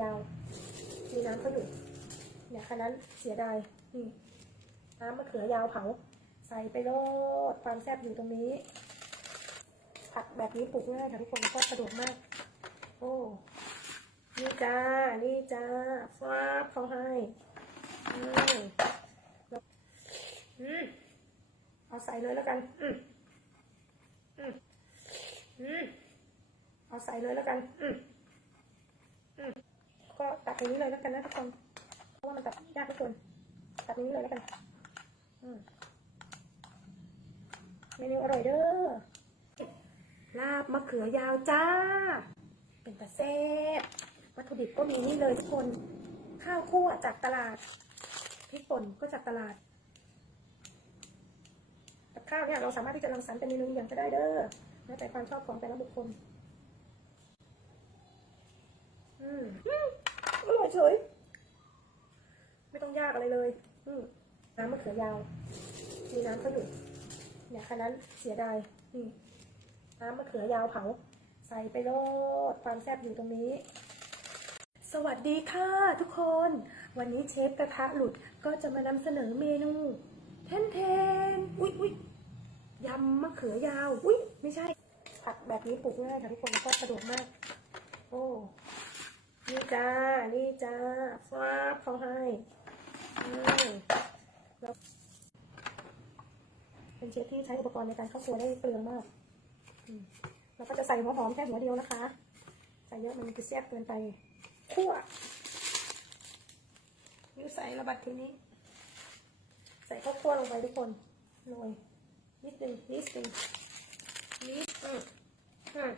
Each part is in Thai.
ยาวมีน้ำเขาอยู่เนี่ยคันนั้นเสียดายนี่น้ำมะเขือยาวเผา ใส่ไปโลดความแซ่บอยู่ตรงนี้ ผักแบบนี้ปลูกง่ายค่ะทุกคนก็สะดวกมาก โอ้นี่จ้า นี่จ้าฟ้าบเขาให้อืมเอาใส่เลยแล้วกัน อืมอืมเอาใส่เลยแล้วกัน อืม ก็ตัดอย่างนี้เลยแล้วกันนะทุกคนเพราะว่ามันตัดยากทุกคนตัดอย่างนี้เลยแล้วกันอืมเมนูอร่อยเด้อลาบมะเขือยาวจ้า เป็นตะแซ่บวัตถุดิบก็มีนี่เลยทุกคน ข้าวคั่วจากตลาดพริกป่นก็จากตลาดกับข้าวเนี่ยเราสามารถที่จะรังสรรค์เป็นเมนูอย่างก็ได้เด้อแล้วแต่ความชอบของแต่ละบุคคล อืม เฉยไม่ต้องยากอะไรเลย อืน้ำมะเขือยาว มีน้ำเขาอยู่ เนี่ยคันนั้นเสียดายน้ำมะเขือยาวเผา ใส่ไปโลดความแซ่บอยู่ตรงนี้ สวัสดีค่ะทุกคน วันนี้เชฟกระทะหลุดก็จะมานำเสนอเมนูแทนแทนอุ๊ยอุ๊ยยำมะเขือยาว อุ๊ย ไม่ใช่ ผักแบบนี้ปลูกง่ายค่ะทุกคนก็สะดวกมาก โอ้ นี่จ้า นี่จ้าฟ้าบเขาให้แล้วเป็นเชฟที่ใช้อุปกรณ์ในการเข้าครัวได้เปลืองมากอืมเราก็จะใส่หัวหอมแค่หัวเดียวนะคะ ใส่เยอะมันจะแซ่บเกินไปคั่วนิ้วใส่ระบัดทีนี้ ใส่ข้าวคั่วลงไปทุกคนโรยนิดนึงนิดนึงนิดอืมอืม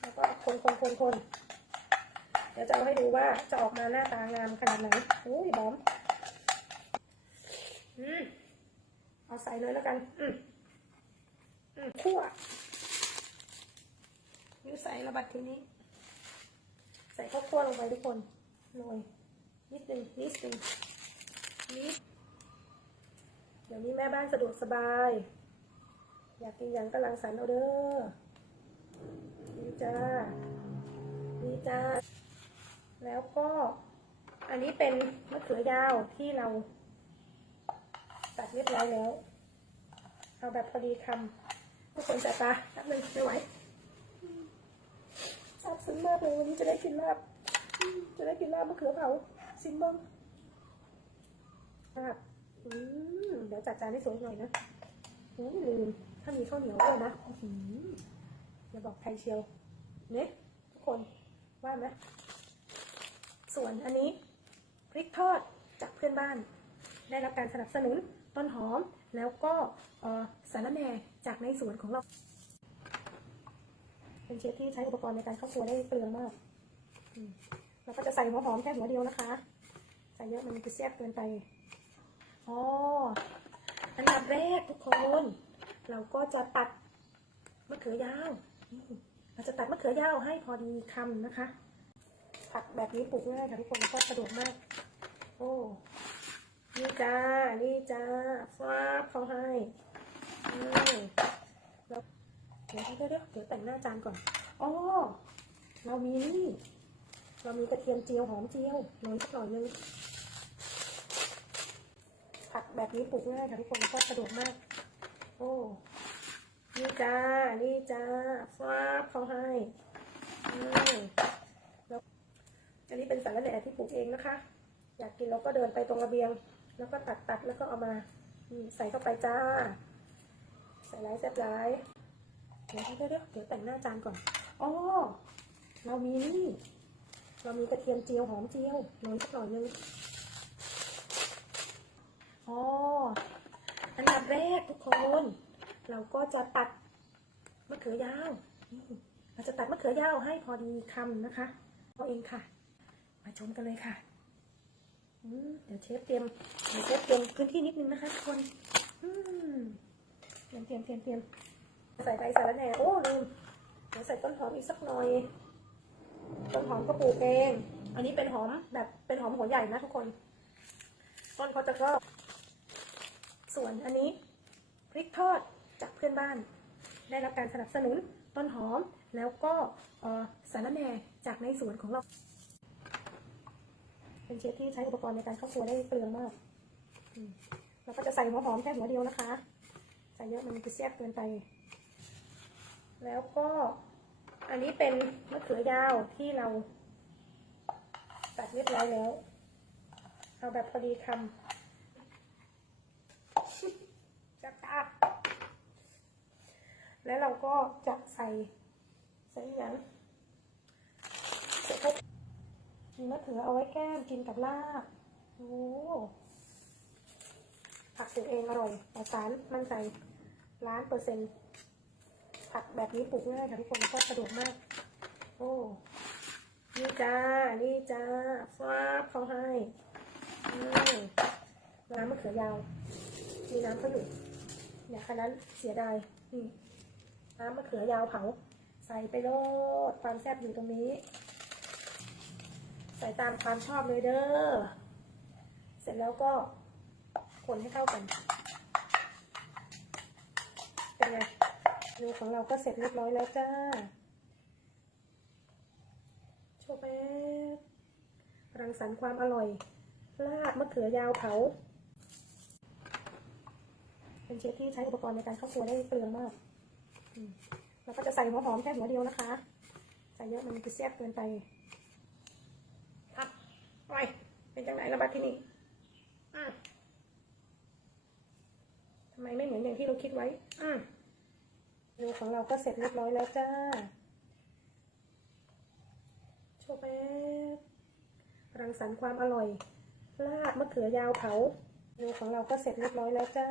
แล้วก็คนคนคนคน เดี๋ยวจะเอาให้ดูว่าจะออกมาหน้าตางามขนาดไหนโอ้ยหอมอืมเอาใส่เลยแล้วกัน อืมอืมคั่วนิ้วใส่ระบัดทีนี้ ใส่ข้าวคั่วลงไปทุกคนโรยนิดนึงนิดนึงนิดเดี๋ยวนี้แม่บ้านสะดวกสบาย อยากกินหยังก็ลังสรรค์เอาเด้อนี่จ้านี่จ้า แล้วก็อันนี้เป็นมะเขือยาวที่เราตัดเรียบร้อยแล้ว เอาแบบพอดีคำทุกคนจัดตาแป๊บนึงไม่ไหวซาบซึ้งมากเลยวันนี้จะได้กินลาบ จะได้กินลาบมะเขือเผาซิมเบิ้งลาบอืมเดี๋ยวจัดจานให้สวยหน่อยนะโอ้ยลืมถ้ามีข้าวเหนียวด้วยนะอือออย่าบอกใครเชียวเนี่ยทุกคนว่าไหม ส่วนอันนี้พริกทอดจากเพื่อนบ้าน ได้รับการสนับสนุนต้นหอมแล้วก็สารแหน่จากในสวนของเรา เป็นเชฟที่ใช้อุปกรณ์ในการเข้าครัวได้เปลืองมากเราก็จะใส่หัวหอมแค่หัวเดียวนะคะ ใส่เยอะมันจะแซ่บเกินไปอ๋ออันดับแรกทุกคน เราก็จะตัดมะเขือยาวเราจะตัดมะเขือยาวให้พอดีคำนะคะ ผักแบบนี้ปลูกง่ายค่ะทุกคนก็สะดวกมาก โอ้นี่จ้า นี่จ้าฟ้าบเขาให้แล้วเดี๋ยวเดี๋ยวเดี๋ยวเดี๋ยวแต่งหน้าจานก่อนอ๋อเรามีนี่ เรามีกระเทียมเจียวหอมเจียวโรยสักหน่อยนึงผักแบบนี้ปลูกง่ายค่ะทุกคนก็สะดวกมาก โอ้นี่จ้า นี่จ้าฟ้าบเขาให้อืม นี้เป็นสารแหน่ที่ปลูกเองนะคะ อยากกินเราก็เดินไปตรงระเบียง แล้วก็ตัดตัดแล้วก็เอามาใส่เข้าไปจ้า ใส่ไร้แซ่บไร้เดี๋ยวเดี๋ยวเดี๋ยวเดี๋ยวแต่งหน้าจานก่อนอ๋อเรามีนี่ เรามีกระเทียมเจียวหอมเจียวโรยสักหน่อยนึงอ๋ออันดับแรกทุกคน เราก็จะตัดมะเขือยาวเราจะตัดมะเขือยาวให้พอดีคำนะคะเอาเองค่ะ ชมกันเลยค่ะเดี๋ยวเชฟเตรียมเดี๋ยวเชฟเตรียมพื้นที่นิดนึงนะคะทุกคนเตรียมเตรียมเตรียมเตรียมใส่ใบสาระแหน่โอ้ลืมเดี๋ยวใส่ต้นหอมอีกสักหน่อย ต้นหอมก็ปลูกเอง อันนี้เป็นหอมแบบเป็นหอมหัวใหญ่นะทุกคน ต้นเขาจะก็ส่วนอันนี้พริกทอดจากเพื่อนบ้าน ได้รับการสนับสนุนต้นหอมแล้วก็สารแหน่จากในสวนของเรา เป็นเชฟที่ใช้อุปกรณ์ในการเข้าครัวได้เปลืองมากอืมเราก็จะใส่หัวหอมแค่หัวเดียวนะคะ ใส่เยอะมันจะแซ่บเกินไป แล้วก็อันนี้เป็นมะเขือยาวที่เราตัดเรียบร้อยแล้ว เอาแบบพอดีคำจักตักแล้วเราก็จะใส่ใส่หยังใส่พวก มีมะเขือเอาไว้แก้มกินกับลาบโอ้ผักปลูกเองอร่อยปลอดสารมั่นใจล้านเปอร์เซ็นต์ผักแบบนี้ปลูกง่ายค่ะทุกคนก็สะดวกมาก โอ้นี่จ้า นี่จ้าฟ้าบเขาให้น้ำมะเขือยาว มีน้ำเขาอยู่เนี่ยคันนั้นเสียดายน้ำมะเขือยาวเผา ใส่ไปโลดความแซ่บอยู่ตรงนี้ ตามความชอบเลยเด้อ เสร็จแล้วก็คนให้เข้ากัน เป็นไงเมนูของเราก็เสร็จเรียบร้อยแล้วจ้าโชว์แป๊บรังสรรค์ความอร่อย ลาบมะเขือยาวเผา เป็นเชฟที่ใช้อุปกรณ์ในการเข้าครัวได้เปลืองมากอืมเราก็จะใส่หัวหอมแค่หัวเดียวนะคะ ใส่เยอะมันจะแซ่บเกินไป ไปเป็นจังไหนระบาดที่นี่อะทำไมไม่เหมือนอย่างที่เราคิดไว้อะเมนูของเราก็เสร็จเรียบร้อยแล้วจ้าโชว์แป๊บรังสรรค์ความอร่อยลาบมะเขือยาวเผาเมนูของเราก็เสร็จเรียบร้อยแล้วจ้า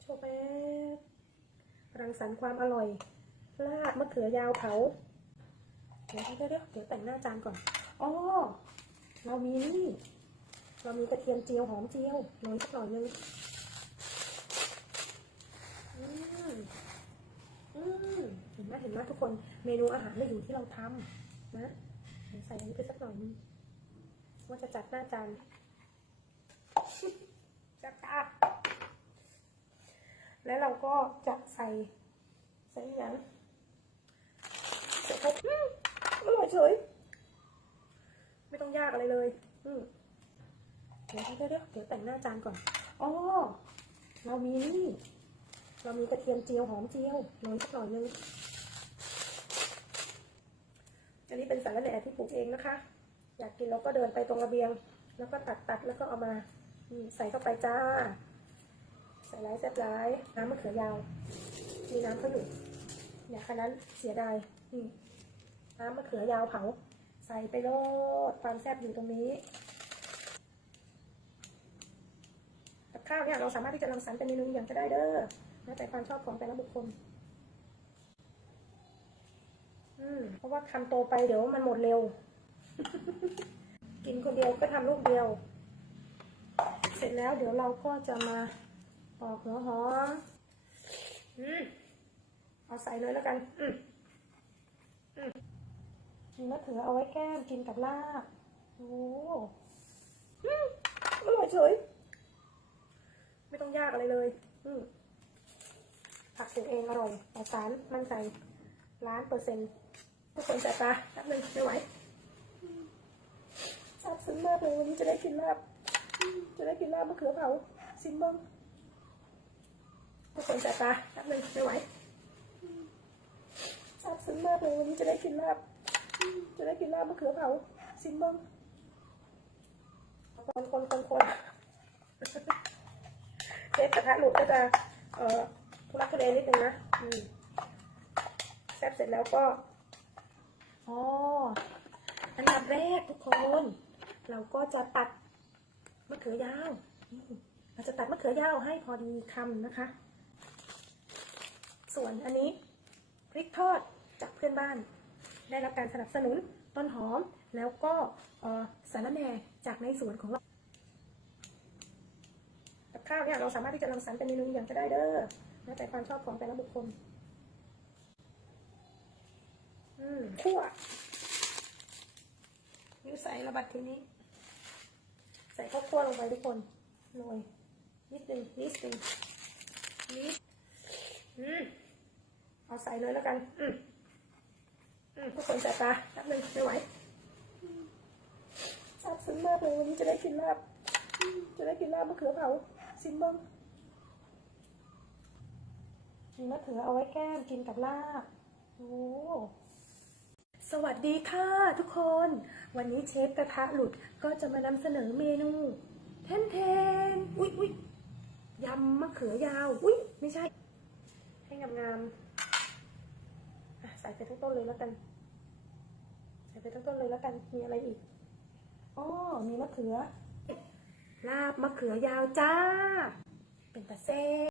โชว์แป๊บรังสรรค์ความอร่อยลาบมะเขือยาวเผา เดี๋ยวเดี๋ยวเดี๋ยวแต่งหน้าจานก่อนอ๋อเรามีนี่ เรามีกระเทียมเจียวหอมเจียวโรยสักหน่อยนึงอืมอืมเห็นไหมเห็นไหมทุกคน เมนูอาหารไม่อยู่ที่เราทำนะใส่อันนี้ไปสักหน่อยนึงว่าจะจัดหน้าจานจัดตาแล้วเราก็จะใส่ใส่ยังใส่พวก อืมอร่อยเฉย ไม่ต้องยากอะไรเลย อืมเดี๋ยวเดี๋ยวเดี๋ยวเดี๋ยวแต่งหน้าจานก่อนอ๋อเรามีนี่ เรามีกระเทียมเจียวหอมเจียวโรยสักหน่อยนึงอันนี้เป็นสารแหน่ที่ปลูกเองนะคะ อยากกินเราก็เดินไปตรงระเบียง แล้วก็ตัดตัดแล้วก็เอามานี่ใส่เข้าไปจ้า ใส่ร้ายแซ่บร้ายน้ำมะเขือยาว มีน้ำเขาอยู่เนี่ยคันนั้นเสียดายนี่ น้ำมะเขือยาวเผา ใส่ไปโลดความแซ่บอยู่ตรงนี้กับข้าวเนี่ยเราสามารถที่จะรังสรรค์เป็นเมนูอย่างก็ได้เด้อแล้วแต่ความชอบของแต่ละบุคคลอืมเพราะว่าทำโตไปเดี๋ยวมันหมดเร็ว กินคนเดียวก็ทำลูกเดียว เสร็จแล้วเดี๋ยวเราก็จะมาปอกหัวหอมอืมเอาใส่เลยแล้วกัน อืมอืม มีมะเขือเอาไว้แก้มกินกับลาบโอ้อืมอร่อยเฉย ไม่ต้องยากอะไรเลย อืมผักปลูกเองอร่อยปลอดสารมั่นใจล้านเปอร์เซ็นต์ทุกคนจัดตาแป๊บนึงไม่ไหวอืมซาบซึ้งมากเลยวันนี้จะได้กินลาบอืมจะได้กินลาบมะเขือเผาซิมเบิ้งทุกคนจัดตาแป๊บนึงไม่ไหวอืมซาบซึ้งมากเลยวันนี้จะได้กินลาบอืม จะได้กินลาบมะเขือเผาซิมเบิ้งคนคนคนคนเชฟกระทะหลุดก็จะเอ่อทุลักทุเลนิดนึงนะแซ่บเสร็จแล้วก็อ๋ออันดับแรกทุกคน เราก็จะตัดมะเขือยาวเราจะตัดมะเขือยาวให้พอดีคำนะคะ ส่วนอันนี้พริกทอดจากเพื่อนบ้าน ได้รับการสนับสนุนต้นหอม แล้วก็สารแหน่จากในสวนของเรากับข้าวเนี่ยเราสามารถที่จะรังสรรค์เป็นเมนูอย่างก็ได้เด้อแล้วแต่ความชอบของแต่ละบุคคลอืมคั่วนิ้วใส่ระบัดทีนี้ ใส่ข้าวคั่วลงไปทุกคนโรยนิดนึงนิดนึงนิดอืมเอาใส่เลยแล้วกัน อืม ทุกคนใส่ปลาแป๊บนึงไม่ไหวซาบซึ้งมากเลยวันนี้จะได้กินลาบ จะได้กินลาบมะเขือเผาซิมเบิ้งมีมะเขือเอาไว้แก้มกินกับลาบโอ้สวัสดีค่ะทุกคน วันนี้เชฟกระทะหลุดก็จะมานำเสนอเมนูเทนเทนอุ๊ยอุ๊ยยำมะเขือยาว อุ๊ยไม่ใช่ ให้งามๆ ใส่ไปทั้งต้นเลยแล้วกัน ใส่ไปทั้งต้นเลยแล้วกัน มีอะไรอีกอ๋อมีมะเขือ ลาบมะเขือยาวจ้า เป็นตาเซ่